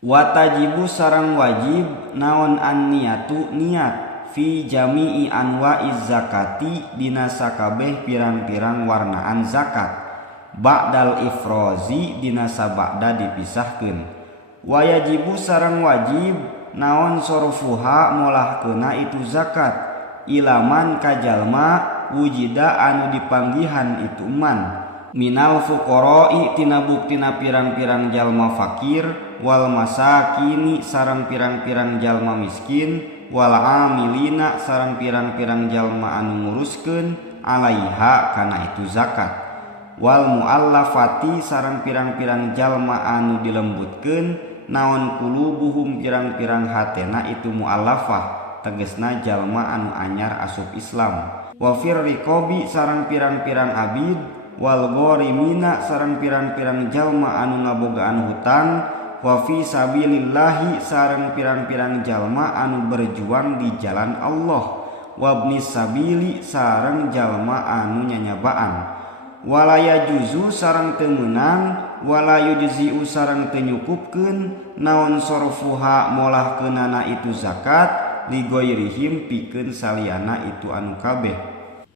Watajibu sareng wajib naon an-niyatu niat fi jami'i anwa'iz zakati dina sakabeh pirang-pirang warnaan zakat ba'dal ifrozi dina sabada dipisahkeun. Wayajibu sareng wajib naon sorfuha molahkeuna itu zakat ilaman kajalma wujida anu dipanggihan itu man minal fuqara'i tina buktina pirang-pirang jalma fakir wal masakini sareng pirang-pirang jalma miskin wal amilina sareng pirang-pirang jalma anu nguruskeun alaiha kana itu zakat wal muallafati sareng pirang-pirang jalma anu dilembutkeun naon qulubuhum pirang-pirang hatena itu muallafah tegesna jalma anu anyar asup Islam wa fir riqabi sareng pirang-pirang abid wal gharimina sareng pirang-pirang jalma anu ngabogaan hutang wa fi sabilillahi sareng pirang-pirang jalma anu berjuang di jalan Allah wa ibnis sabili sareng jalma anu nyanyabaan walaya juzu sareng teu meunang walayu yujzi'u sareng teu nyukupkeun naon sorfuha molahkeunana itu zakat li ghairihim pikeun saliyana itu anu kabeh